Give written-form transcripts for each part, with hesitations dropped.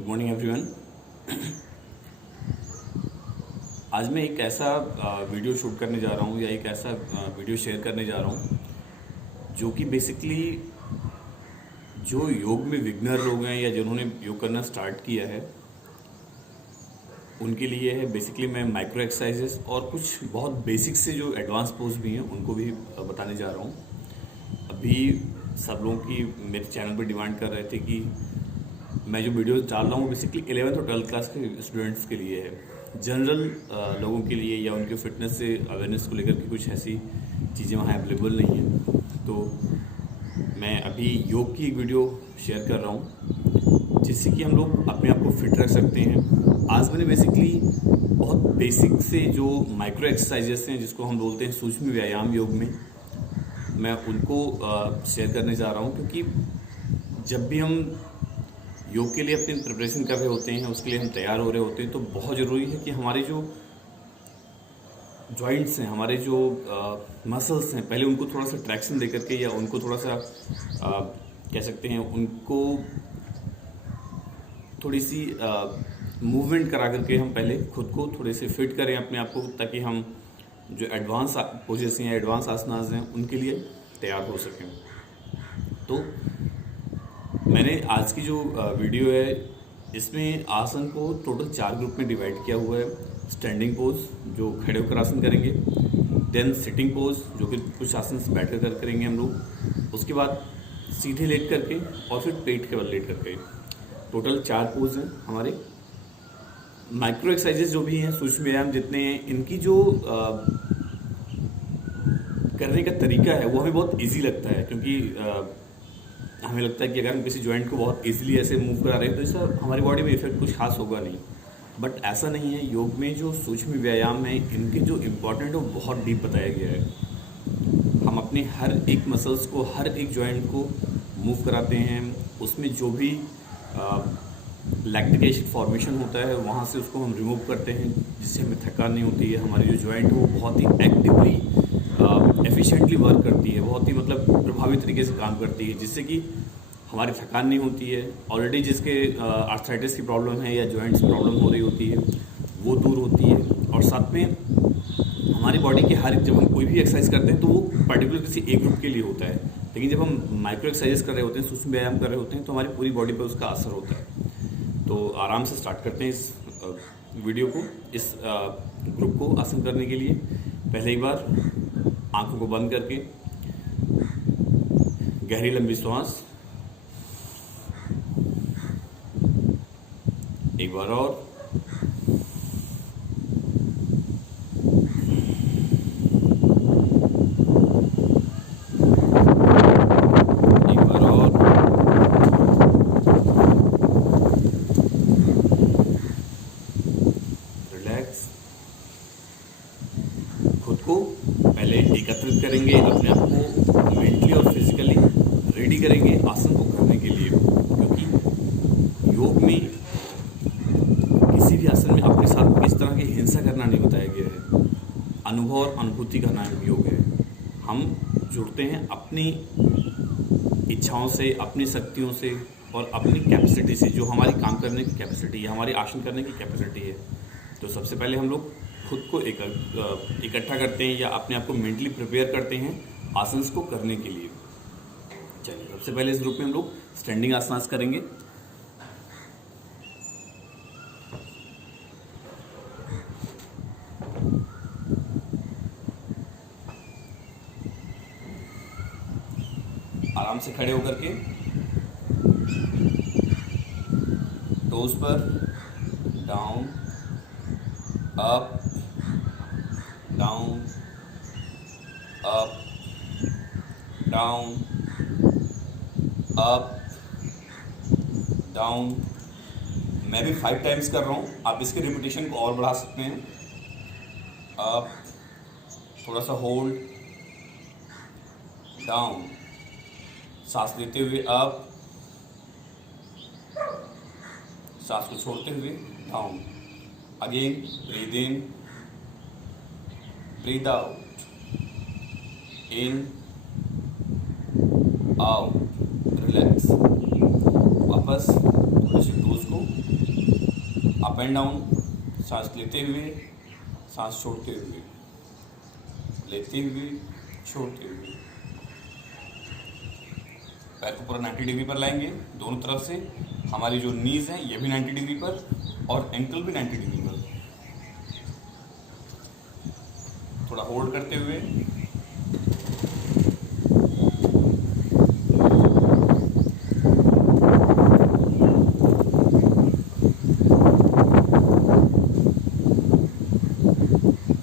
Good morning everyone. आज मैं एक ऐसा वीडियो शूट करने जा रहा हूँ या एक ऐसा वीडियो शेयर करने जा रहा हूँ जो कि बेसिकली जो योग में बिगनर लोग हैं या जिन्होंने योग करना स्टार्ट किया है उनके लिए है। बेसिकली मैं माइक्रो एक्सरसाइजेस और कुछ बहुत बेसिक से जो एडवांस पोज भी हैं उनको भी बताने जा रहा हूँ। अभी सब लोगों की मेरे चैनल पर डिमांड कर रहे थे कि मैं जो वीडियोस डाल रहा हूँ बेसिकली 11th और 12th क्लास के स्टूडेंट्स के लिए है। जनरल लोगों के लिए या उनके फिटनेस से अवेयरनेस को लेकर के कुछ ऐसी चीज़ें वहाँ अवेलेबल नहीं हैं। तो मैं अभी योग की एक वीडियो शेयर कर रहा हूँ जिससे कि हम लोग अपने आप को फिट रख सकते हैं। आज मैंने बेसिकली बहुत बेसिक से जो माइक्रो एक्सरसाइजेस हैं जिसको हम बोलते हैं सूक्ष्म व्यायाम योग में, मैं उनको शेयर करने जा रहा हूँ। क्योंकि जब भी हम योग के लिए अपनी प्रिपरेशन कर रहे होते हैं, उसके लिए हम तैयार हो रहे होते हैं, तो बहुत ज़रूरी है कि हमारे जो जॉइंट्स हैं, हमारे जो मसल्स हैं, पहले उनको थोड़ा सा ट्रैक्शन दे करके या उनको थोड़ा सा कह सकते हैं उनको थोड़ी सी मूवमेंट करा करके हम पहले खुद को थोड़े से फिट करें अपने आप को, ताकि हम जो एडवांस पोजेस हैं, एडवांस आसनास हैं, उनके लिए तैयार हो सकें। तो मैंने आज की जो वीडियो है इसमें आसन को टोटल 4 ग्रुप में डिवाइड किया हुआ है। स्टैंडिंग पोज जो खड़े होकर आसन करेंगे, देन सिटिंग पोज जो कि कुछ आसन बैठ कर करेंगे हम लोग, उसके बाद सीधे लेट करके और फिर पेट के बल लेट करके। टोटल 4 पोज हैं हमारे। माइक्रो एक्सरसाइजेस जो भी हैं, सूक्ष्म व्यायाम जितने हैं, इनकी जो करने का तरीका है वो हमें बहुत ईजी लगता है। क्योंकि हमें लगता है कि अगर हम किसी जॉइंट को बहुत इजीली ऐसे मूव करा रहे हैं तो इसका हमारी बॉडी में इफेक्ट कुछ खास होगा नहीं, बट ऐसा नहीं है। योग में जो सूक्ष्म व्यायाम है इनके जो इम्पोर्टेंट है वो बहुत डीप बताया गया है। हम अपने हर एक मसल्स को, हर एक जॉइंट को मूव कराते हैं। उसमें जो भी लैक्टिक एसिड फॉर्मेशन होता है वहाँ से उसको हम रिमूव करते हैं, जिससे हमें थकान नहीं होती है। हमारी जो जॉइंट है वो बहुत ही एक्टिवली एफिशिएंटली वर्क करती है, बहुत ही मतलब प्रभावी तरीके से काम करती है, जिससे कि हमारी थकान नहीं होती है। ऑलरेडी जिसके आर्थराइटिस की प्रॉब्लम है या जॉइंट्स प्रॉब्लम हो रही होती है वो दूर होती है। और साथ में हमारी बॉडी के हर जब हम कोई भी एक्सरसाइज करते हैं तो वो पर्टिकुलर किसी एक ग्रुप के लिए होता है, लेकिन जब हम माइक्रो एक्सरसाइज कर रहे होते हैं, सूक्ष्म व्यायाम कर रहे होते हैं, तो हमारी पूरी बॉडी पर उसका असर होता है। तो आराम से स्टार्ट करते हैं इस वीडियो को। इस ग्रुप को आसन करने के लिए पहले एक बार आंखों को बंद करके गहरी लंबी सांस, एक बार और, एक बार और, रिलैक्स। खुद को पहले एकत्रित करेंगे, अपने आप को मेंटली और फिजिकली रेडी करेंगे आसन को करने के लिए। क्योंकि योग में किसी भी आसन में अपने साथ इस तरह की हिंसा करना नहीं बताया गया है। अनुभव और अनुभूति का नाम योग है। हम जुड़ते हैं अपनी इच्छाओं से, अपनी शक्तियों से और अपनी कैपेसिटी से, जो हमारी काम करने की कैपेसिटी है, हमारी आसन करने की कैपेसिटी है। तो सबसे पहले हम लोग खुद को इकट्ठा करते हैं या अपने आप को मेंटली प्रिपेयर करते हैं आसन को करने के लिए। चलिए, सबसे पहले इस ग्रुप में हम लोग स्टैंडिंग आसनास करेंगे। आराम से खड़े होकर के टोज पर down, up, down, up, down, up, down. मैं भी 5 टाइम्स कर रहा हूँ, आप इसके रिपीटेशन को और बढ़ा सकते हैं। अप, थोड़ा सा होल्ड, डाउन, सांस लेते हुए अप, सांस को छोड़ते हुए down. Again breathe in, breathe out, in, out, relax. वापस थोड़ी सी टोज को अप एंड डाउन, सांस लेते हुए, सांस छोड़ते हुए, लेते हुए, छोड़ते हुए। पैर को पूरा 90 डिग्री पर लाएंगे दोनों तरफ से। हमारी जो नीज है ये भी 90 डिग्री पर और एंकल भी 90 डिग्री पर। थोड़ा होल्ड करते हुए,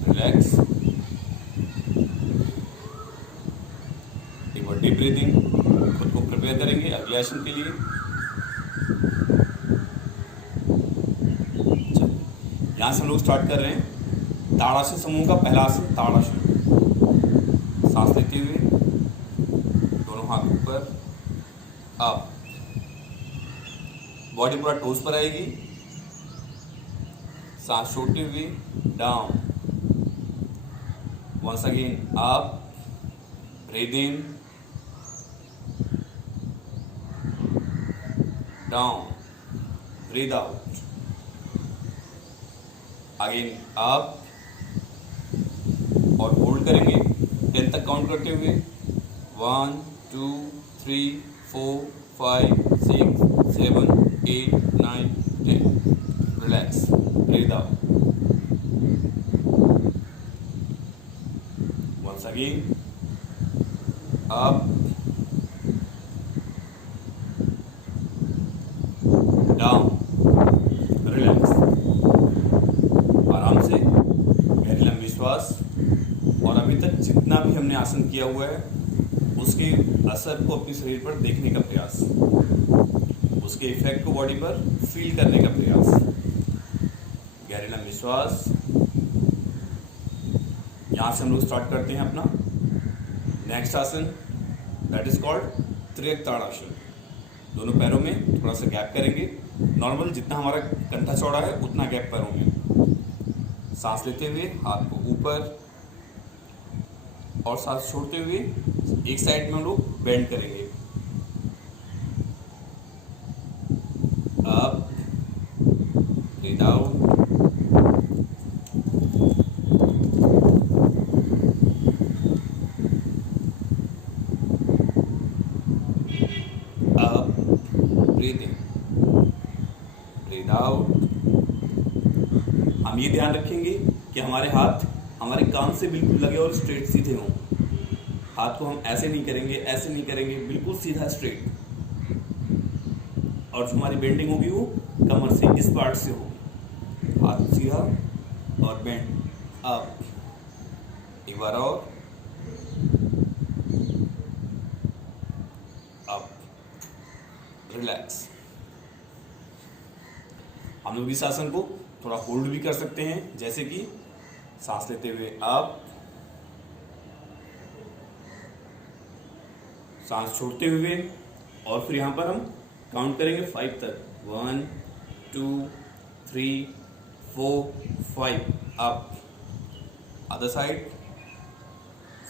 रिलैक्स। एक बार डीप ब्रीदिंग, खुद को प्रिपेयर करेंगे अगले आसन के लिए। यहाँ से हम लोग स्टार्ट कर रहे हैं ताड़ासन समूह का पहला आसन, ताड़ासन। सांस लेते हुए, दोनों हाथ ऊपर, अप, बॉडी पूरा टोस पर आएगी। सांस छोड़ते हुए, down, once again up, breathe in, down, breathe out, again up और होल्ड करेंगे 10 तक काउंट करते हुए। 1 2 3 4 5 6 7 8 9 10। Relax, breathe out, once again up, down, relax. आराम से गहरी लंबी श्वास। और अभी तक जितना भी हमने आसन किया हुआ है उसके असर को अपने शरीर पर देखने का प्रयास, उसके इफेक्ट को बॉडी पर फील करने का प्रयास। गहरी लंबी श्वास। यहाँ से हम लोग स्टार्ट करते हैं अपना नेक्स्ट आसन, दैट इज कॉल्ड त्रियक ताड़ासन। दोनों पैरों में थोड़ा सा गैप करेंगे, नॉर्मल जितना हमारा कंधा चौड़ा है उतना गैप पैरों में। सांस लेते हुए हाथ को ऊपर और सांस छोड़ते हुए एक साइड में हम लोग बेंड करेंगे। Up, breathe out, up, breathe in, breathe out. हम ये ध्यान रखेंगे कि हमारे हाथ हमारे कान से बिल्कुल लगे और स्ट्रेट सीधे हों। हाथ को हम ऐसे नहीं करेंगे, ऐसे नहीं करेंगे, बिल्कुल सीधा स्ट्रेट। और जो हमारी बेंडिंग होगी वो कमर से, इस पार्ट से होगी। हाथ सीधा और बेंड अप। एक बार और, अप, रिलैक्स। हम लोग इस आसन को थोड़ा होल्ड भी कर सकते हैं, जैसे कि सांस लेते हुए अप, सांस छोड़ते हुए, और फिर यहां पर हम काउंट करेंगे 5 तक। 1 2 3 4 5, अप। अदर साइड,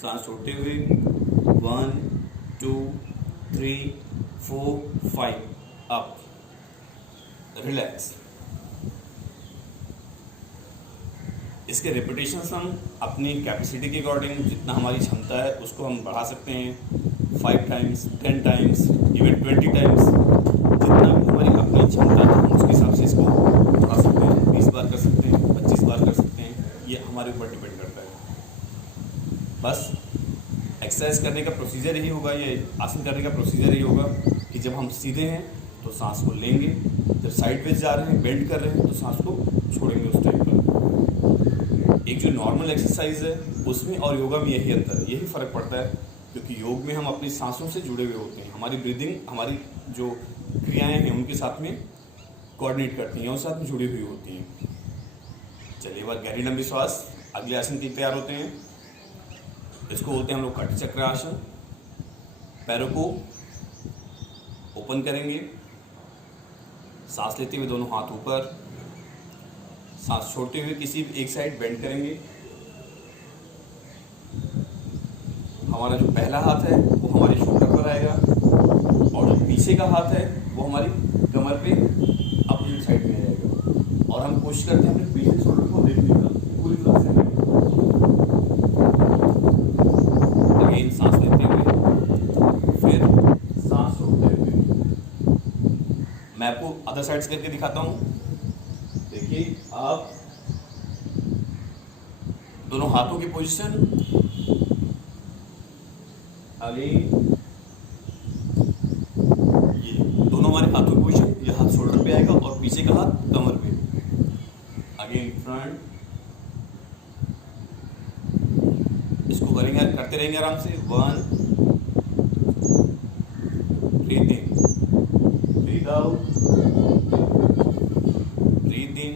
सांस छोड़ते हुए 1 2 3 4 5, अप, रिलैक्स। इसके रिपीटेशंस हम अपनी कैपेसिटी के अकॉर्डिंग, जितना हमारी क्षमता है उसको हम बढ़ा सकते हैं। 5 टाइम्स, 10 टाइम्स, इवन 20 टाइम्स, जितना भी हमारी अपनी क्षमता है हम उसके हिसाब से इसको बढ़ा सकते हैं। 20 बार कर सकते हैं, 25 बार कर सकते हैं, ये हमारे ऊपर डिपेंड करता है। बस एक्सरसाइज करने का प्रोसीजर यही होगा, ये आसन करने का प्रोसीजर यही होगा कि जब हम सीधे हैं तो सांस को लेंगे, जब साइड पे जा रहे हैं, बेंड कर रहे हैं, तो सांस को छोड़ेंगे उस टाइम पर। एक जो नॉर्मल एक्सरसाइज है उसमें और योगा में यही अंतर है, यही फ़र्क पड़ता है, क्योंकि योग में हम अपनी सांसों से जुड़े हुए होते हैं। हमारी ब्रीदिंग, हमारी जो क्रियाएं हैं उनके साथ में कोऑर्डिनेट करती हैं और साथ में जुड़ी हुई होती हैं। चलिए, बार गहरी लंबी श्वास। अगले आसन के लिए तैयार होते हैं। इसको बोलते हैं हम लोग कट चक्र आसन। पैरों को ओपन करेंगे, सांस लेते हुए दोनों हाथ ऊपर, सांस छोड़ते हुए किसी भी एक साइड बेंड करेंगे। हमारा जो पहला हाथ है वो हमारे शोल्डर पर आएगा और जो पीछे का हाथ है वो हमारी कमर पे अपोजिट साइड में आएगा। और हम कोशिश करते हैं अपने पीछे शोल्डर को देखने का पूरी तरह से। अगेन सांस लेते हुए, फिर सांस छोड़ते हुए। मैं आपको अदर साइड से करके दिखाता हूं। देखिए, आप दोनों हाथों की पोजीशन, अगेन ये दोनों हमारे हाथों की पोजीशन, ये हाथ शोल्डर पे आएगा और पीछे का हाथ कमर पे। अगेन फ्रंट, इसको करेंगे, करते रहेंगे आराम से। 1, breathe in, breathe out, breathe in,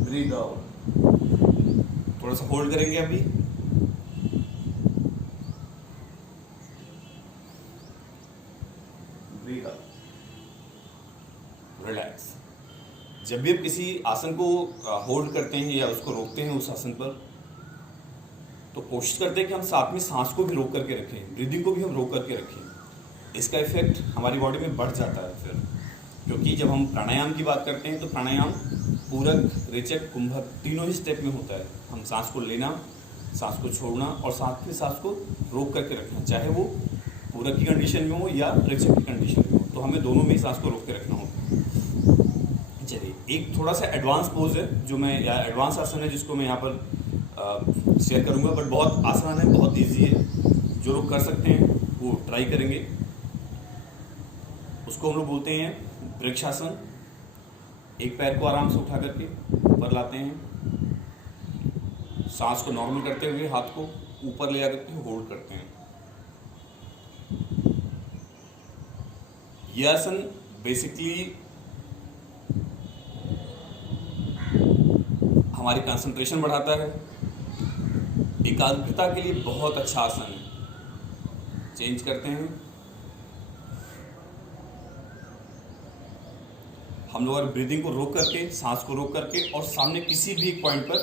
breathe out. थोड़ा सा होल्ड करेंगे अभी। Breathe out, relax. जब भी आप किसी आसन को होल्ड करते हैं या उसको रोकते हैं उस आसन पर, तो कोशिश करते हैं कि हम साथ में सांस को भी रोक करके रखें, ब्रीदिंग को भी हम रोक करके रखें। इसका इफेक्ट हमारी बॉडी में बढ़ जाता है फिर, क्योंकि जब हम प्राणायाम की बात करते हैं तो प्राणायाम पूरक, रेचक, कुंभक तीनों ही स्टेप में होता है। हम सांस को लेना, सांस को छोड़ना और साथ में सांस को रोक करके रखना, चाहे वो पूरक की कंडीशन में हो या रेचक की कंडीशन में हो, तो हमें दोनों में ही सांस को रोक के रखना होता है। चलिए, एक थोड़ा सा एडवांस पोज है जो मैं, या एडवांस आसन है जिसको मैं यहाँ पर शेयर करूँगा, बट बहुत आसान है, बहुत ईजी है। जो लोग कर सकते हैं वो ट्राई करेंगे। उसको हम लोग बोलते हैं वृक्षासन। एक पैर को आराम से उठा करके ऊपर लाते हैं, सांस को नॉर्मल करते हुए हाथ को ऊपर ले जाकर के होल्ड करते हैं। यह आसन बेसिकली हमारी कंसंट्रेशन बढ़ाता है, एकाग्रता के लिए बहुत अच्छा आसन है। चेंज करते हैं। हम लोग अगर ब्रीदिंग को रोक करके, सांस को रोक करके और सामने किसी भी एक पॉइंट पर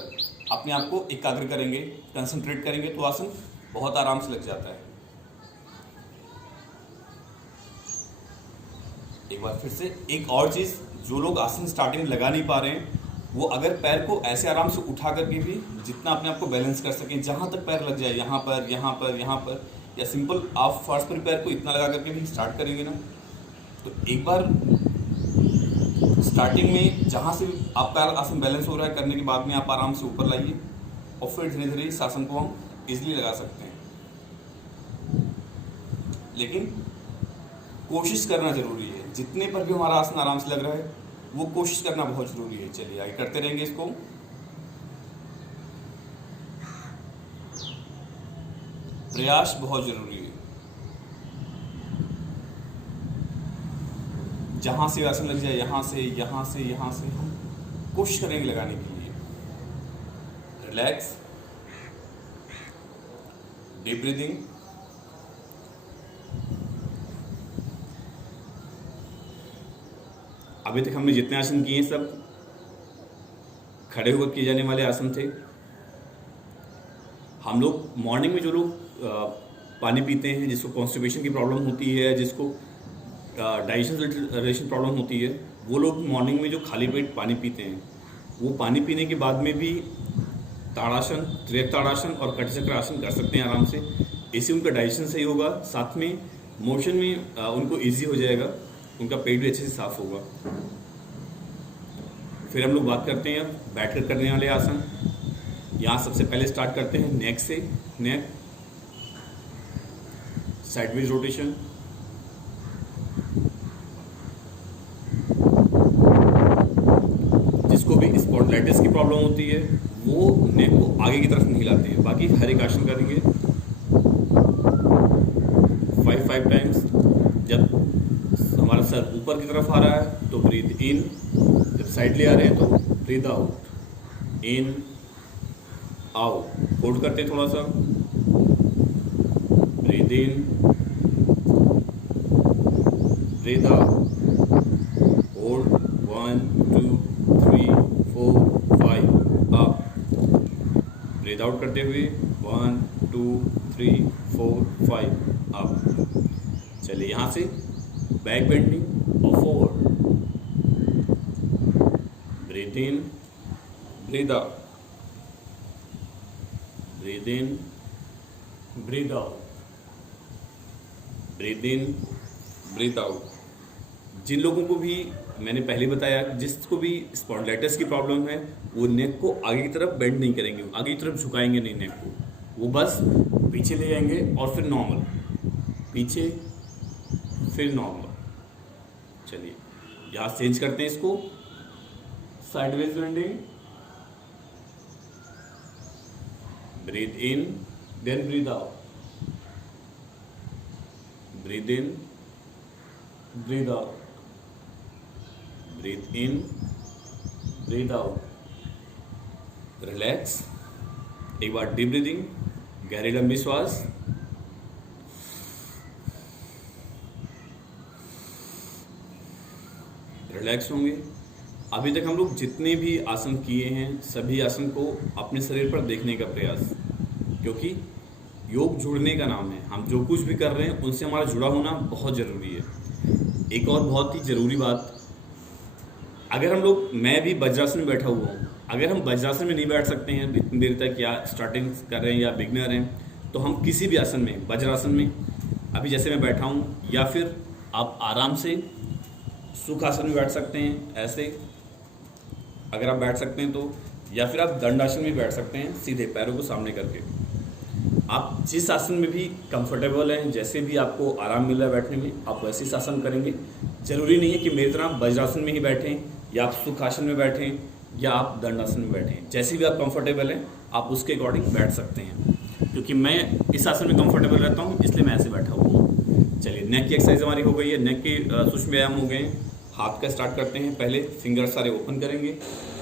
अपने आप को एकाग्र करेंगे, कंसंट्रेट करेंगे, तो आसन बहुत आराम से लग जाता है। एक बार फिर से, एक और चीज, जो लोग आसन स्टार्टिंग में लगा नहीं पा रहे हैं, वो अगर पैर को ऐसे आराम से उठा करके भी जितना अपने आप को बैलेंस कर सकें, जहां तक पैर लग जाए, यहाँ पर, यहाँ पर, यहाँ पर, या सिंपल आप फर्स्ट पर पैर को इतना लगा करके भी स्टार्ट करेंगे ना, तो एक बार स्टार्टिंग में जहां से आपका आसन बैलेंस हो रहा है, करने के बाद में आप आराम से ऊपर लाइए और फिर धीरे धीरे इस आसन को हम इजीली लगा सकते हैं। लेकिन कोशिश करना जरूरी है। जितने पर भी हमारा आसन आराम से लग रहा है, वो कोशिश करना बहुत जरूरी है। चलिए, आगे करते रहेंगे इसको। प्रयास बहुत जरूरी है। जहां से आसन लग जाए, यहां से, यहां से, यहां से हम कोशिश करेंगे लगाने के लिए। Relax, deep breathing. अभी तक हमने जितने आसन किए सब खड़े होकर किए जाने वाले आसन थे। हम लोग मॉर्निंग में जो लोग पानी पीते हैं, जिसको कॉन्स्टिपेशन की प्रॉब्लम होती है, जिसको डाइजेशन रिलेटेड प्रॉब्लम होती है, वो लोग मॉर्निंग में जो खाली पेट पानी पीते हैं, वो पानी पीने के बाद में भी ताड़ासन, त्रियक ताड़ासन और कटचक्र आसन कर सकते हैं आराम से। इससे उनका डाइजेशन सही होगा, साथ में मोशन में उनको इजी हो जाएगा, उनका पेट भी अच्छे से साफ होगा। फिर हम लोग बात करते हैं अब बैठकर करने वाले आसन। यहाँ सबसे पहले स्टार्ट करते हैं नेक से। नेक, साइडवेज रोटेशन, जिसको भी स्पॉन्डिलाइटिस की प्रॉब्लम होती है वो नेक को आगे की तरफ नहीं लाते हैं। बाकी हर एक आसन करेंगे 5 टाइम्स। जब हमारा सर ऊपर की तरफ आ रहा है तो ब्रीथ इन, जब साइड ले आ रहे हैं तो breathe out, in out. Hold करते हैं थोड़ा सा, breathe in, breathe out, hold 1 2 3 4 5, up, breathe out करते हुए 1 2 3 4 5, अप। चलिए, यहाँ से बैक बेंडिंग और forward, breathe in, breathe out, breathe in, breathe out, breathe in, breathe out. जिन लोगों को भी मैंने पहले बताया, जिसको भी स्पॉन्डिलाइटिस की प्रॉब्लम है, वो नेक को आगे की तरफ बेंड नहीं करेंगे, आगे की तरफ झुकाएंगे नहीं नेक को, वो बस पीछे ले जाएंगे और फिर नॉर्मल, पीछे फिर नॉर्मल। चलिए यहाँ चेंज करते हैं इसको, sideways bending, breathe in then breathe out, breathe in, breathe out, breathe in, breathe out, relax. एक बार डीप ब्रीदिंग, गहरी लंबी श्वास, रिलैक्स होंगे। अभी तक हम लोग जितने भी आसन किए हैं, सभी आसन को अपने शरीर पर देखने का प्रयास, क्योंकि योग जुड़ने का नाम है। हम जो कुछ भी कर रहे हैं उनसे हमारा जुड़ा होना बहुत ज़रूरी है। एक और बहुत ही ज़रूरी बात, अगर हम लोग, मैं भी वज्रासन में बैठा हुआ हूँ, अगर हम वज्रासन में नहीं बैठ सकते हैं इतनी देर तक, या स्टार्टिंग कर रहे हैं या बिगनर हैं, तो हम किसी भी आसन में, वज्रासन में अभी जैसे मैं बैठा हूँ, या फिर आप आराम से सुखासन में बैठ सकते हैं ऐसे, अगर आप बैठ सकते हैं तो, या फिर आप दंडासन में बैठ सकते हैं सीधे पैरों को सामने करके। आप जिस आसन में भी कंफर्टेबल हैं, जैसे भी आपको आराम मिल रहा है बैठने में, आप वैसे ही आसन करेंगे। जरूरी नहीं है कि मेरी तरह वज्रासन में ही बैठें, या आप सुखासन में बैठें, या आप दंडासन में बैठें। जैसे भी आप कंफर्टेबल हैं आप उसके अकॉर्डिंग बैठ सकते हैं। क्योंकि मैं इस आसन में कंफर्टेबल रहता हूँ, इसलिए मैं ऐसे बैठा हुआ हूँ। चलिए, नेक की एक्सरसाइज हमारी हो गई है, नेक के सूक्ष्म व्यायाम हो गए। हाथ का स्टार्ट करते हैं। पहले फिंगर सारे ओपन करेंगे,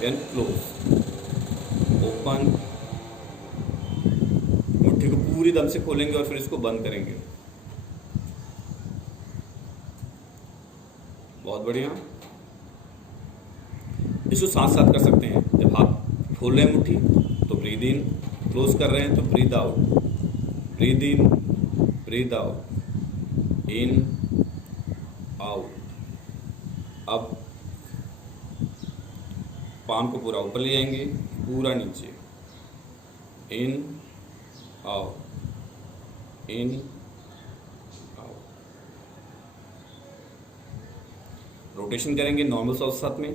देन क्लोज, ओपन, मुट्ठी को पूरी दम से खोलेंगे और फिर इसको बंद करेंगे। बहुत बढ़िया। इसको साथ साथ कर सकते हैं। जब हाथ खोल रहे हैं मुट्ठी तो ब्रीद इन, क्लोज कर रहे हैं तो breathe out, breathe in, breathe out, in, out. अब पाम को पूरा ऊपर ले जाएंगे, पूरा नीचे, इन, आउट, इन, आउट। रोटेशन करेंगे नॉर्मल साथ में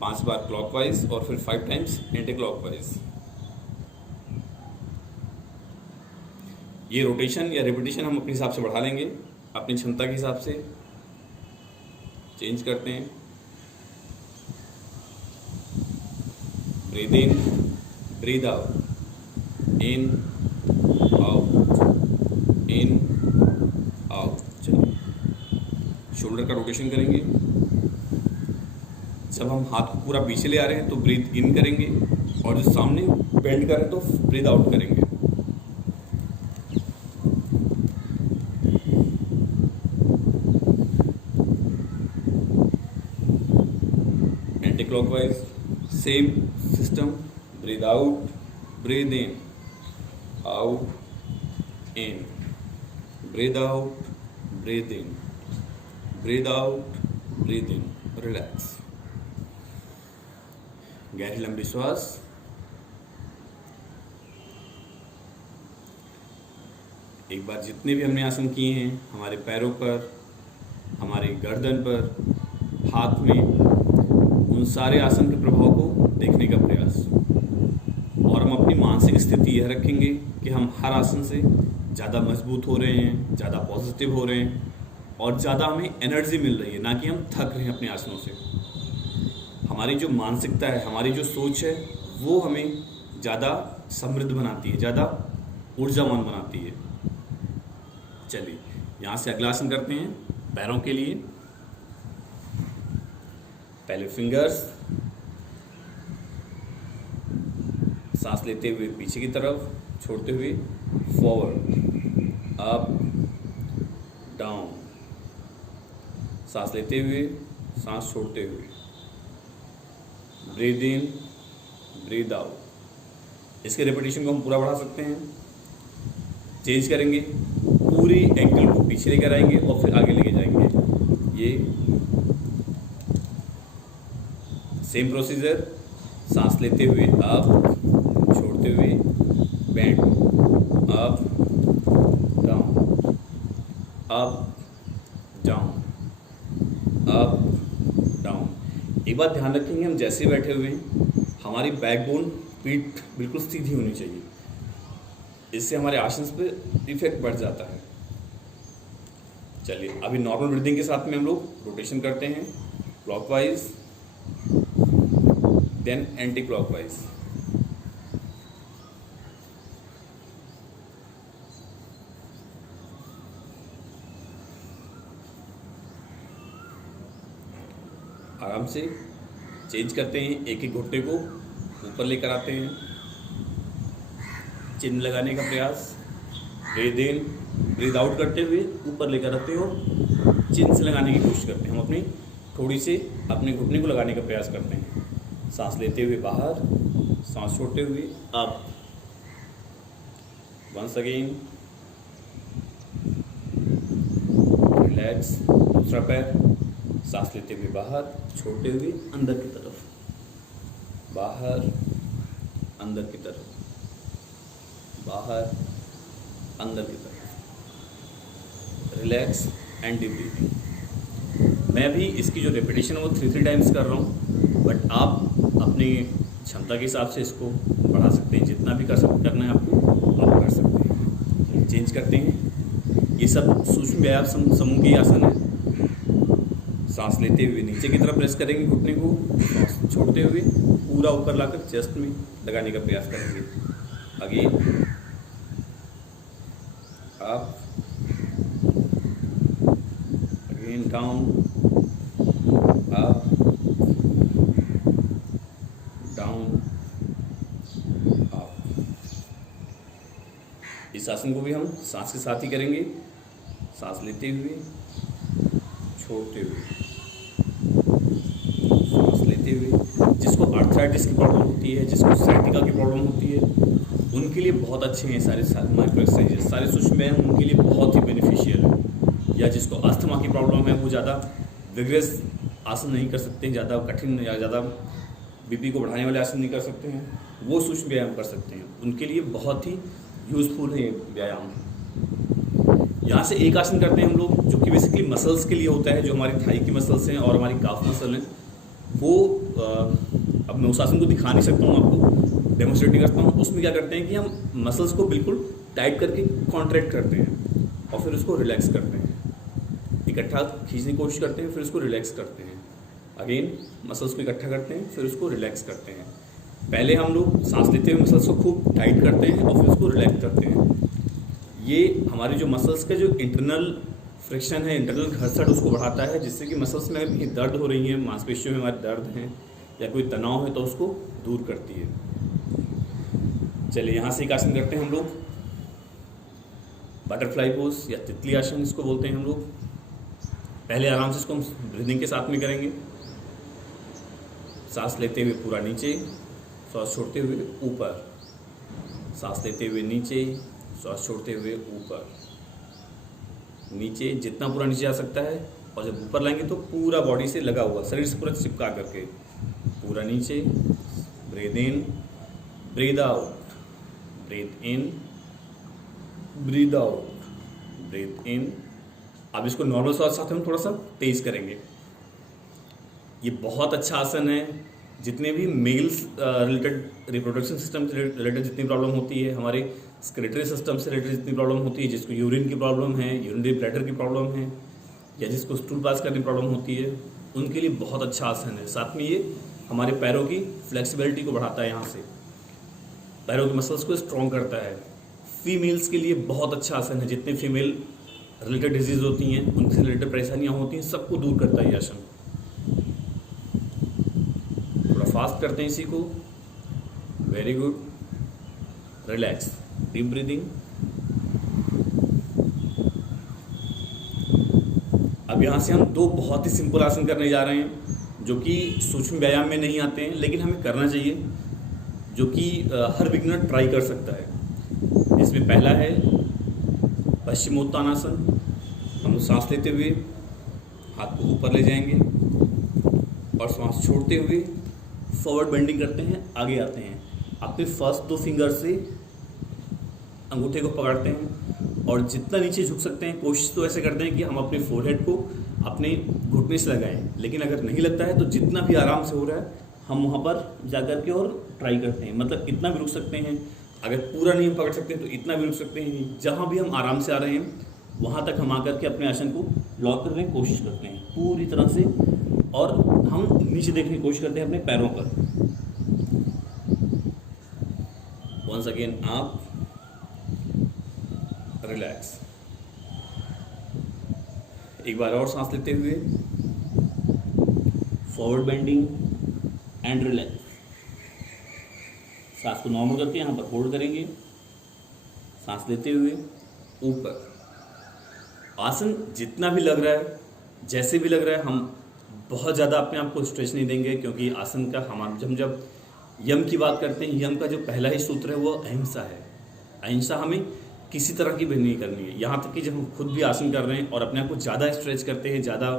5 बार क्लॉकवाइज और फिर 5 टाइम्स एंटी क्लॉकवाइज। ये रोटेशन या रिपीटेशन हम अपने हिसाब से बढ़ा लेंगे, अपनी क्षमता के हिसाब से। चेंज करते हैं। Breathe in, breathe out, in, out, in, out. चलिए, शोल्डर का रोटेशन करेंगे। जब हम हाथ को पूरा पीछे ले आ रहे हैं तो ब्रीथ इन करेंगे, और जो सामने बेंड करें तो ब्रीथ आउट करेंगे। Anti clockwise same system. Breathe out, breathe in, out, in, breathe out, breathe in, breathe out, breathe in. Relax. गहरी लंबी श्वास। एक बार जितने भी हमने आसन किए हैं, हमारे पैरों पर, हमारे गर्दन पर, हाथ में, उन सारे आसन के प्रभाव को देखने का प्रयास। और हम अपनी मानसिक स्थिति यह रखेंगे कि हम हर आसन से ज़्यादा मजबूत हो रहे हैं, ज़्यादा पॉजिटिव हो रहे हैं, और ज़्यादा हमें एनर्जी मिल रही है, ना कि हम थक रहे हैं अपने आसनों से। हमारी जो मानसिकता है, हमारी जो सोच है, वो हमें ज़्यादा समृद्ध बनाती है, ज़्यादा ऊर्जावान बनाती है। चलिए, यहाँ से अगला आसन करते हैं पैरों के लिए। पहले फिंगर्स, सांस लेते हुए पीछे की तरफ, छोड़ते हुए फॉरवर्ड, अप, डाउन। सांस लेते हुए, सांस छोड़ते हुए, ब्रीद इन, ब्रीद आउट। इसके रिपीटेशन को हम पूरा बढ़ा सकते हैं। चेंज करेंगे, पूरी एंकल को पीछे लेकर आएंगे और फिर आगे लेके जाएंगे। ये सेम प्रोसीजर, सांस लेते हुए अप, छोड़ते हुए bend, up down, up down, up down. एक बात ध्यान रखेंगे, हम जैसे बैठे हुए हैं हमारी बैकबोन, पीठ बिल्कुल सीधी होनी चाहिए। इससे हमारे आसन पे इफेक्ट बढ़ जाता है। चलिए अभी नॉर्मल ब्रीदिंग के साथ में हम लोग रोटेशन करते हैं, क्लॉकवाइज देन एंटी क्लॉकवाइज। आराम से चेंज करते हैं, एक एक घुटने को ऊपर लेकर आते हैं, चिन लगाने का प्रयास, ब्रीद इन ब्रीद आउट करते हुए ऊपर लेकर आते हैं और चिन से लगाने की कोशिश करते हैं। हम अपनी थोड़ी से अपने घुटने को लगाने का प्रयास करते हैं। सांस लेते हुए बाहर, सांस छोड़ते हुए अप, वंस अगेन रिलैक्स। दूसरा पैर, सांस लेते हुए बाहर, छोड़ते हुए अंदर की तरफ, बाहर अंदर की तरफ, बाहर अंदर की तरफ। Relax and deep breathing. मैं भी इसकी जो रेपिटेशन है वो 3 टाइम्स कर रहा हूँ, बट आप अपनी क्षमता के हिसाब से इसको बढ़ा सकते हैं। जितना भी करना है आपको, आप कर सकते हैं। चेंज करते हैं। ये सब सूक्ष्म व्यायाम समूह के आसन है। सांस लेते हुए नीचे की तरफ प्रेस करेंगे घुटने को, सांस छोड़ते हुए पूरा ऊपर लाकर चेस्ट में लगाने का प्रयास करेंगे। Again up, again down, up down, up. इस आसन को भी हम सांस के साथ ही करेंगे। सांस लेते हुए, छोड़ते हुए, सांस लेते हुए। जिसको आर्थराइटिस की प्रॉब्लम होती है, जिसको साइटिका की प्रॉब्लम होती है, उनके लिए बहुत अच्छे हैं सारे माइक्रो एक्सरसाइजेस, सारे सूक्ष्म व्यायाम उनके लिए बहुत ही बेनिफिशियल है। या जिसको अस्थमा की प्रॉब्लम है, वो ज़्यादा विग्रेस आसन नहीं कर सकते हैं, ज़्यादा कठिन या ज़्यादा बीपी को बढ़ाने वाले आसन नहीं कर सकते हैं, वो सूक्ष्म व्यायाम कर सकते हैं। उनके लिए बहुत ही यूजफुल है ये व्यायाम। यहाँ से एक आसन करते हैं हम लोग, जो कि बेसिकली मसल्स के लिए होता है, जो हमारी थाई की मसल्स हैं और हमारी काफ मसल हैं। वो अब मैं उस आसन को दिखा नहीं सकता हूँ, आपको डेमोस्ट्रेट नहीं करता हूँ। उसमें क्या करते हैं कि हम मसल्स को बिल्कुल टाइट करके कॉन्ट्रैक्ट करते हैं और फिर उसको रिलैक्स करते हैं। इकट्ठा खींचने की कोशिश करते हैं, फिर उसको रिलैक्स करते हैं। अगेन मसल्स को इकट्ठा करते हैं, फिर उसको रिलैक्स करते हैं। पहले हम लोग सांस लेते हुए मसल्स को खूब टाइट करते हैं और फिर उसको रिलैक्स करते हैं। ये हमारी जो मसल्स का जो इंटरनल फ्रिक्शन है, इंटरनल घर्षण, उसको बढ़ाता है, जिससे कि मसल्स में कहीं दर्द हो रही है, मांसपेशियों में हमारे दर्द हैं या कोई तनाव है तो उसको दूर करती है। चलिए यहाँ से एक आसन करते हैं हम लोग, बटरफ्लाई पोज या तितली आसन इसको बोलते हैं हम लोग। पहले आराम से इसको हम ब्रीदिंग के साथ में करेंगे। सांस लेते हुए पूरा नीचे, सांस छोड़ते हुए ऊपर, सांस लेते हुए नीचे, सांस छोड़ते हुए ऊपर, नीचे, जितना पूरा नीचे आ सकता है। और जब ऊपर लाएंगे तो पूरा बॉडी से लगा हुआ, शरीर से पूरा चिपका करके पूरा नीचे। Breathe in, breathe out, breathe in, breathe out, breathe in. अब इसको नॉर्मल सांस साथ हम थोड़ा सा तेज करेंगे। ये बहुत अच्छा आसन है। जितने भी मेल्स रिलेटेड, रिप्रोडक्शन सिस्टम से रिलेटेड जितनी प्रॉब्लम होती है, हमारे स्क्रेटरी सिस्टम से रिलेटेड जितनी प्रॉब्लम होती है, जिसको यूरिन की प्रॉब्लम है, यूरिनरी ब्लैडर की प्रॉब्लम है, या जिसको स्टूल पास करने की प्रॉब्लम होती है, उनके लिए बहुत अच्छा आसन है। साथ में ये हमारे पैरों की फ्लेक्सिबिलिटी को बढ़ाता है, यहाँ से पैरों की मसल्स को स्ट्रॉन्ग करता है। फीमेल्स के लिए बहुत अच्छा आसन है। जितने फीमेल रिलेटेड डिजीज होती हैं, उनसे रिलेटेड परेशानियाँ होती हैं, सबको दूर करता है ये आसन। थोड़ा फास्ट करते हैं इसी को। Very good. Relax, deep breathing. अब यहाँ से हम दो बहुत ही सिंपल आसन करने जा रहे हैं, जो कि सूक्ष्म व्यायाम में नहीं आते हैं, लेकिन हमें करना चाहिए, जो कि हर बिगिनर ट्राई कर सकता है। इसमें पहला है पश्चिमोत्तानासन। हम सांस लेते हुए हाथ को ऊपर ले जाएंगे और सांस छोड़ते हुए फॉरवर्ड बेंडिंग करते हैं, आगे आते हैं, अपने फर्स्ट 2 फिंगर से अंगूठे को पकड़ते हैं और जितना नीचे झुक सकते हैं कोशिश तो ऐसे करते हैं कि हम अपने फोरहेड को अपने घुटने से लगाएं। लेकिन अगर नहीं लगता है तो जितना भी आराम से हो रहा है हम वहाँ पर जाकर के और ट्राई करते हैं, मतलब इतना भी रुक सकते हैं, अगर पूरा नहीं हम पकड़ सकते तो इतना भी रुक सकते हैं। जहाँ भी हम आराम से आ रहे हैं वहाँ तक हम आकर के अपने आसन को लॉक करने की कोशिश करते हैं पूरी तरह से, और हम नीचे देखने की कोशिश करते हैं अपने पैरों पर। वंस अगेन आप रिलैक्स, एक बार और सांस लेते हुए फॉरवर्ड बेंडिंग एंड रिलैक्स। सांस को नॉर्मल करके यहाँ पर होल्ड करेंगे, सांस लेते हुए ऊपर। आसन जितना भी लग रहा है, जैसे भी लग रहा है, हम बहुत ज़्यादा अपने आप को स्ट्रेच नहीं देंगे, क्योंकि आसन का हम जब यम की बात करते हैं, यम का जो पहला ही सूत्र है वो अहिंसा है। अहिंसा हमें किसी तरह की भी नहीं करनी है। यहाँ तक कि जब हम खुद भी आसन कर रहे हैं और अपने आप को ज़्यादा स्ट्रेच करते हैं, ज़्यादा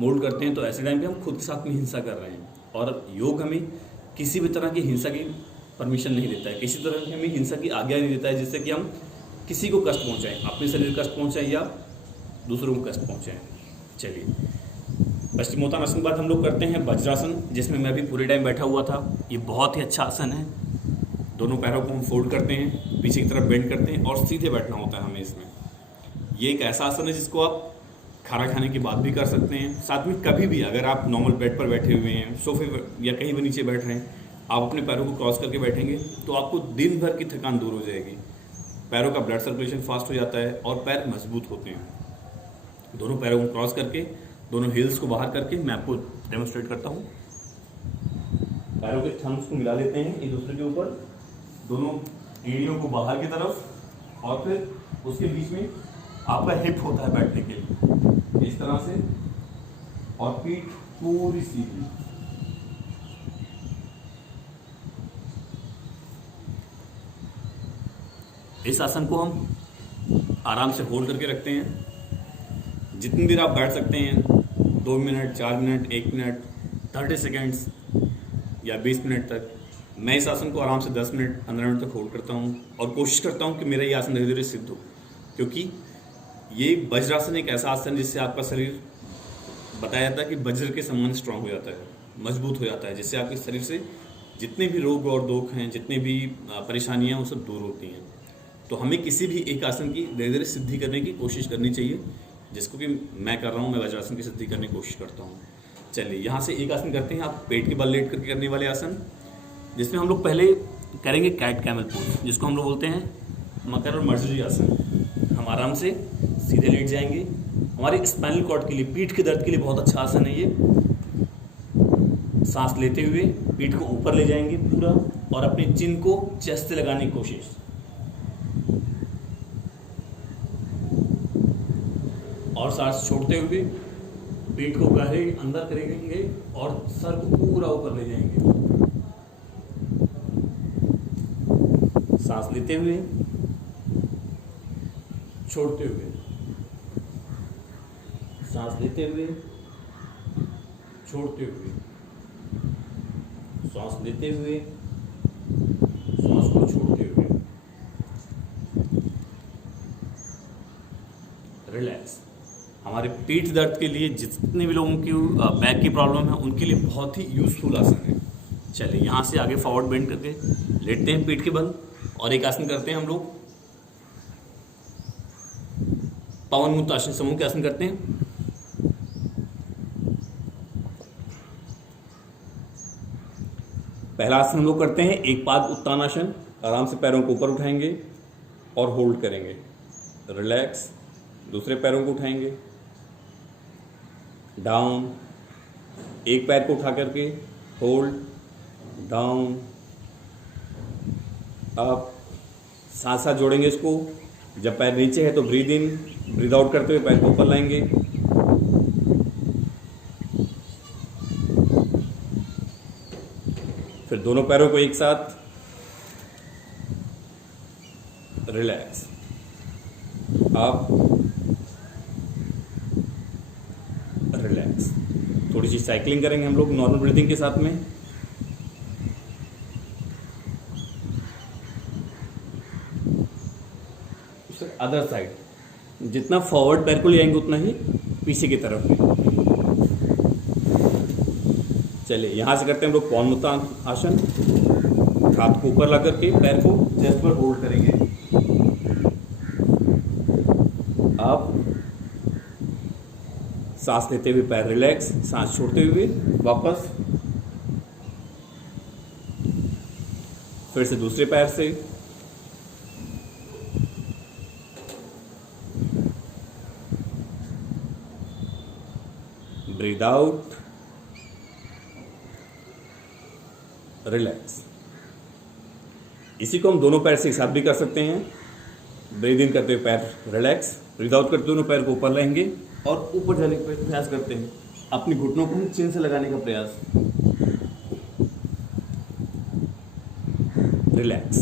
मोल्ड करते हैं, तो ऐसे टाइम पे हम खुद के साथ में हिंसा कर रहे हैं। और योग हमें किसी भी तरह की हिंसा की परमिशन नहीं देता है, किसी तरह की हमें हिंसा की आज्ञा नहीं देता है जिससे कि हम किसी को कष्ट पहुँचाएँ, अपने शरीर को कष्ट पहुँचाएँ या दूसरों को कष्ट पहुँचाएँ। चलिए, पश्चिमोत्तानासन के बाद हम लोग करते हैं वज्रासन, जिसमें मैं भी पूरे टाइम बैठा हुआ था। ये बहुत ही अच्छा आसन है। दोनों पैरों को हम फोल्ड करते हैं, पीछे की तरफ बेंड करते हैं और सीधे बैठना होता है हमें इसमें। ये एक ऐसा आसन है जिसको आप खाना खाने के बाद भी कर सकते हैं, साथ में कभी भी अगर आप नॉर्मल बेड पर बैठे हुए हैं, सोफे या कहीं भी नीचे बैठ रहे हैं, आप अपने पैरों को क्रॉस करके बैठेंगे तो आपको दिन भर की थकान दूर हो जाएगी, पैरों का ब्लड सर्कुलेशन फास्ट हो जाता है और पैर मजबूत होते हैं। दोनों पैरों को क्रॉस करके, दोनों हील्स को बाहर करके मैं आपको डेमोस्ट्रेट करता हूँ। पैरों के थम्स को मिला लेते हैं एक दूसरे के ऊपर, दोनों एड़ियों को बाहर की तरफ, और फिर उसके बीच में आपका हिप होता है बैठने के लिए, इस तरह से, और पीठ पूरी सीधी। इस आसन को हम आराम से होल्ड करके रखते हैं। जितनी देर आप बैठ सकते हैं, 2 मिनट, 4 मिनट, 1 मिनट, 30 सेकेंड्स या 20 मिनट तक। मैं इस आसन को आराम से 10 मिनट, 15 मिनट तक होल्ड करता हूँ और कोशिश करता हूँ कि मेरा ये आसन धीरे धीरे सिद्ध हो, क्योंकि ये वज्रासन एक ऐसा आसन है जिससे आपका शरीर, बताया जाता है कि वज्र के समान स्ट्रांग हो जाता है, मजबूत हो जाता है, जिससे आपके शरीर से जितने भी रोग और दोष हैं, जितने भी परेशानियाँ, वो सब दूर होती हैं। तो हमें किसी भी एक आसन की धीरे धीरे सिद्धि करने की कोशिश करनी चाहिए, जिसको कि मैं कर रहा हूँ। मैं वज्रासन की सिद्धि करने की कोशिश करता हूँ। चलिए, यहाँ से एक आसन करते हैं आप पेट के बल लेट करके करने वाले आसन, जिसमें हम लोग पहले करेंगे कैट कैमल पोज, जिसको हम लोग बोलते हैं मकर और मर्जरी आसन। हम आराम से सीधे लेट जाएंगे। हमारे स्पाइनल कॉर्ड के लिए, पीठ के दर्द के लिए बहुत अच्छा आसन है ये। सांस लेते हुए पीठ को ऊपर ले जाएंगे पूरा, और अपने चिन को चेस्ट से लगाने की कोशिश। और सांस छोड़ते हुए पीठ को गहरे अंदर करेंगे और सर को पूरा ऊपर ले जाएंगे। सांस लेते हुए, छोड़ते हुए, सांस लेते हुए, छोड़ते हुए, सांस लेते हुए, सांस को छोड़ते हुए। रिलैक्स। हमारे पीठ दर्द के लिए, जितने भी लोगों की बैक की प्रॉब्लम है, उनके लिए बहुत ही यूजफुल आसन है। चलिए, यहाँ से आगे फॉरवर्ड बेंड करके लेटते हैं पीठ के बल, और एक आसन करते हैं हम लोग पवन मुक्त आसन समूह के आसन करते हैं। पहला आसन हम लोग करते हैं एक पाद उत्तानासन। आराम से पैरों को ऊपर उठाएंगे और होल्ड करेंगे। रिलैक्स। दूसरे पैरों को उठाएंगे, डाउन, एक पैर को उठा करके होल्ड, डाउन, अप। साथ साथ जोड़ेंगे इसको। जब पैर नीचे है तो ब्रीद इन, ब्रीद आउट करते हुए पैर को ऊपर लाएंगे। फिर दोनों पैरों को एक साथ, रिलैक्स, अप, रिलैक्स। थोड़ी सी साइकिलिंग करेंगे हम लोग नॉर्मल ब्रीदिंग के साथ में। Other side. जितना फॉरवर्ड पैर को ले आएंगे उतना ही पीछे की तरफ भी। चलिए यहाँ से करते हैं हम लोग पवनमुक्तासन। हाथ को ऊपर ला करके पैर को चेस्ट पर होल्ड करेंगे। अब सांस लेते हुए पैर रिलैक्स, सांस छोड़ते हुए वापस। फिर से दूसरे पैर से। Breathe out, relax. इसी को हम दोनों पैर से एक साथ भी कर सकते हैं। ब्रीद इन करते हुए पैर रिलैक्स, ब्रीद आउट करते दोनों पैर को ऊपर लाएंगे और ऊपर जाने का प्रयास करते हैं। अपनी घुटनों को चिन से लगाने का प्रयास। Relax,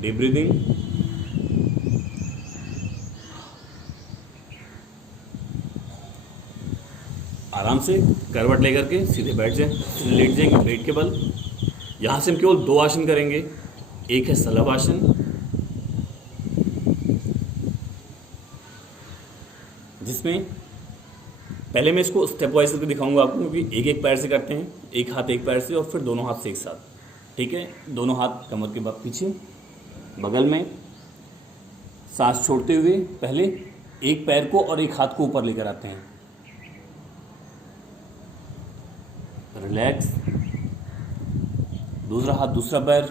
deep breathing. आराम से करवट लेकर के सीधे बैठ जाएं, सीधे लेट जाएंगे पेट के बल। यहाँ से हम केवल 2 आसन करेंगे। एक है सलभ आसन, जिसमें पहले मैं इसको स्टेप वाइज करके दिखाऊंगा आपको, क्योंकि एक एक पैर से करते हैं। एक हाथ एक पैर से और फिर दोनों हाथ से एक साथ। ठीक है, दोनों हाथ कमर के बाद पीछे बगल में। सांस छोड़ते हुए पहले एक पैर को और एक हाथ को ऊपर लेकर आते हैं। रिलैक्स, दूसरा हाथ दूसरा पैर।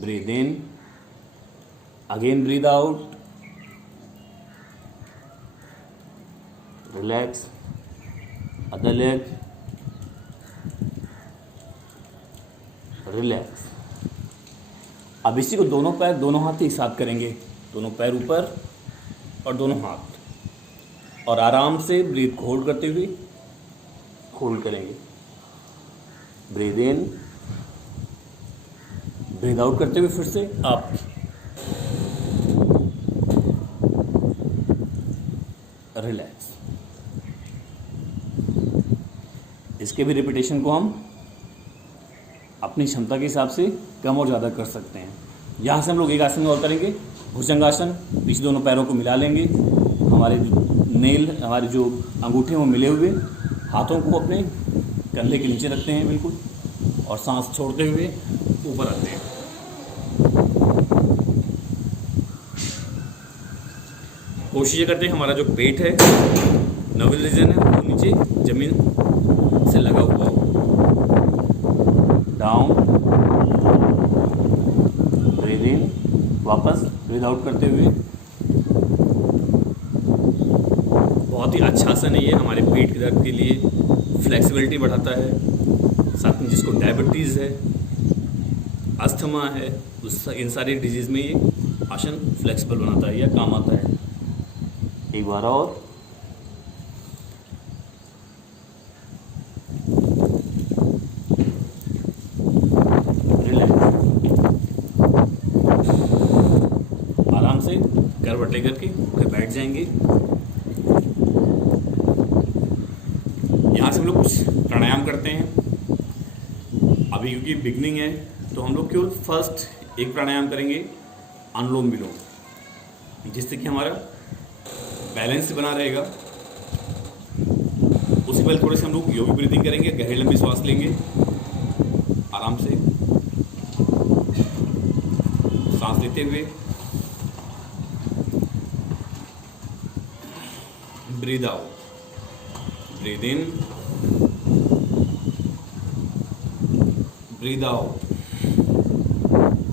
Breathe in, again breathe out, relax, other leg, relax. अब इसी को दोनों पैर दोनों हाथ एक साथ करेंगे। दोनों पैर ऊपर और दोनों हाथ, और आराम से ब्रीथ को होल्ड करते हुए होल्ड करेंगे। ब्रीद इन, ब्रीद आउट करते हुए फिर से अप, रिलैक्स। इसके भी रिपीटेशन को हम अपनी क्षमता के हिसाब से कम और ज़्यादा कर सकते हैं। यहाँ से हम लोग एक आसन और करेंगे, भुजंगासन। पीछे दोनों पैरों को मिला लेंगे। हमारे नेल, हमारे जो अंगूठे वो मिले हुए, हाथों को अपने कंधे के नीचे रखते हैं बिल्कुल, और सांस छोड़ते हुए ऊपर आते हैं। कोशिश ये करते हैं हमारा जो पेट है, नवल रीजन है, वो नीचे जमीन से लगा हुआ हो। डाउन, ब्रीद इन, वापस ब्रीद आउट करते हुए। बहुत ही अच्छा आसन है ये, हमारे पेट के दर्द के लिए फ्लेक्सिबिलिटी बढ़ाता है। साथ में जिसको डायबिटीज़ है, अस्थमा है, इन सारी डिजीज़ में ये आसन फ्लेक्सिबल बनाता है या काम आता है। एक बार और। रिलैक्स, आराम से करवट लेकर के फिर बैठ जाएंगे। यहाँ से हम लोग कुछ प्राणायाम करते हैं। अभी क्योंकि बिगनिंग है तो हम लोग केवल फर्स्ट एक प्राणायाम करेंगे, अनुलोम विलोम, जिससे कि हमारा बैलेंस बना रहेगा। उससे पहले थोड़े से हम लोग योगी ब्रीदिंग करेंगे। गहरी लंबी सांस लेंगे, आराम से सांस लेते हुए breathe out, breathe in, breathe out.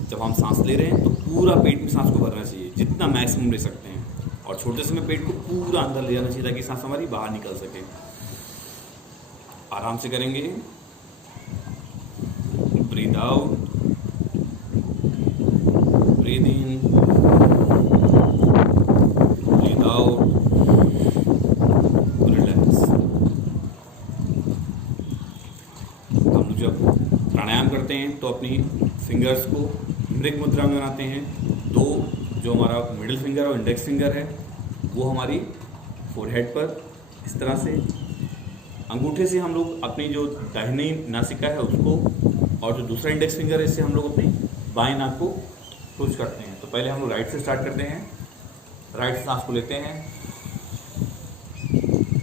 जब हम सांस ले रहे हैं तो पूरा पेट में सांस को भरना चाहिए, जितना मैक्सिमम ले सकते हैं, और छोटे समय पेट को पूरा अंदर ले जाना चाहिए ताकि सांस हमारी बाहर निकल सके। आराम से करेंगे। Breathe out, breathe in, breathe out, relax. हम लोग जब प्राणायाम करते हैं तो अपनी फिंगर्स को मृग मुद्रा में बनाते हैं। दो जो हमारा मिडिल फिंगर और इंडेक्स फिंगर है वो हमारी फोरहेड पर इस तरह से, अंगूठे से हम लोग अपनी जो दाहिनी नासिका है उसको और जो दूसरा इंडेक्स फिंगर है इससे हम लोग अपनी बाएं नाक को क्लोज करते हैं। तो पहले हम लोग राइट से स्टार्ट करते हैं। राइट सांस को लेते हैं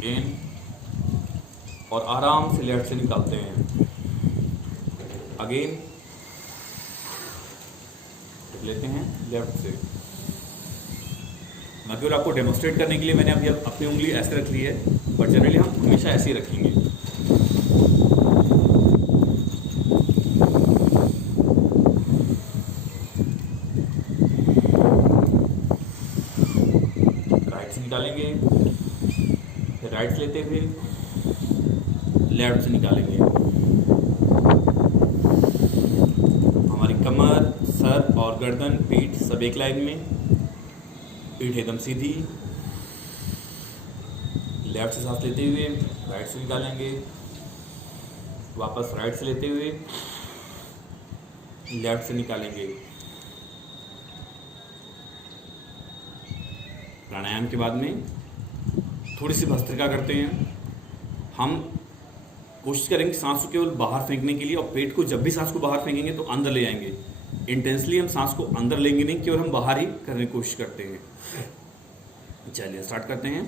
इन और आराम से लेफ्ट से निकालते हैं। अगेन लेते हैं लेफ्ट से। मैं केवल आपको डेमोस्ट्रेट करने के लिए मैंने अभी अपनी उंगली ऐसे रख ली है, बट जनरली हम हमेशा ऐसे ही रखेंगे। राइट से निकालेंगे, फिर राइट से लेते हुए लेफ्ट से निकालेंगे। हमारी कमर, सर और गर्दन, पीठ सब एक लाइन में, पीठ एकदम सीधी। लेफ्ट से सांस लेते हुए राइट से निकालेंगे, वापस राइट से लेते हुए लेफ्ट से निकालेंगे। प्राणायाम के बाद में थोड़ी सी भस्त्रिका करते हैं। हम कोशिश करेंगे सांस को केवल बाहर फेंकने के लिए, और पेट को जब भी सांस को बाहर फेंकेंगे तो अंदर ले आएंगे। इंटेंसली हम सांस को अंदर लेंगे नहीं, केवल हम बाहर ही करने की कोशिश करते हैं। चलिए स्टार्ट करते हैं।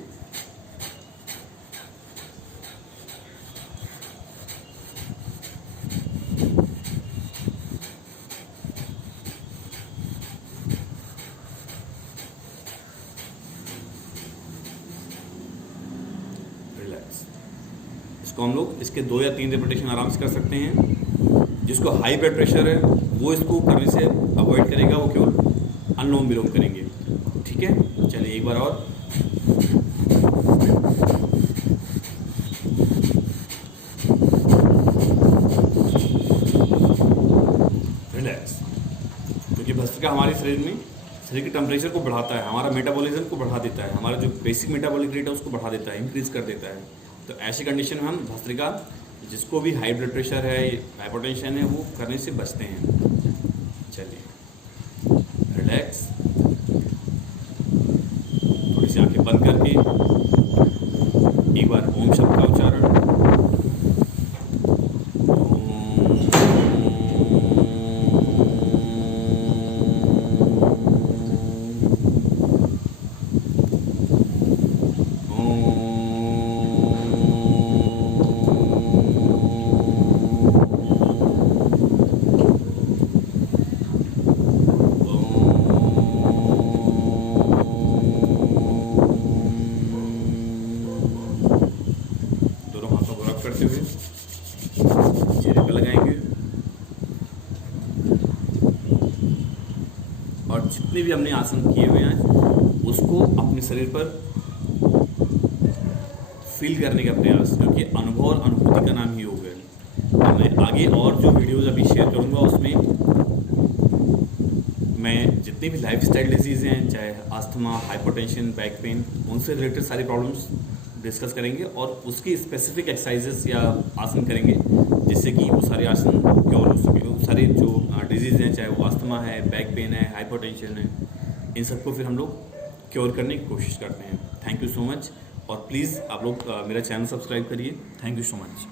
रिलैक्स। इसको हम लोग इसके 2 या 3 रेपिटेशन आराम से कर सकते हैं। जिसको हाई ब्लड प्रेशर है वो इसको करने से अवॉइड करेगा, वो केवल अनुलोम विलोम करेंगे। ठीक है, चलिए एक बार और। रिलैक्स। क्योंकि भस्त्रिका हमारे शरीर के टेम्परेचर को बढ़ाता है, हमारा मेटाबॉलिज्म को बढ़ा देता है, हमारा जो बेसिक मेटाबॉलिक रेट है उसको बढ़ा देता है, इंक्रीज कर देता है। तो ऐसी कंडीशन में हम भस्त्रिका, जिसको भी हाई ब्लड प्रेशर है, हाइपरटेंशन है, वो करने से बचते हैं। चलिए रिलैक्स। थोड़ी सी आंखें बंद करके एक बार ओम शब्द का उच्चारण। करते हुए चेहरे पर लगाएंगे और जितने भी हमने आसन किए हुए हैं उसको अपने शरीर पर फील करने का प्रयास, क्योंकि अनुभव और अनुभूति का नाम ही योग है। तो मैं आगे और जो वीडियोस अभी शेयर करूंगा उसमें मैं जितनी भी लाइफस्टाइल डिजीज़ हैं, चाहे अस्थमा, हाइपरटेंशन, बैक पेन, उनसे रिलेटेड सारी प्रॉब्लम्स डिस्कस करेंगे और उसकी स्पेसिफिक एक्सरसाइजेस या आसन करेंगे, जिससे कि वो सारे आसन क्योर हो सके। वो सारी जो डिजीज़ हैं, चाहे वो अस्थमा है, बैक पेन है, हाइपरटेंशन है, इन सबको फिर हम लोग क्योर करने की कोशिश करते हैं। थैंक यू सो मच, और प्लीज़ आप लोग मेरा चैनल सब्सक्राइब करिए। Thank you so much.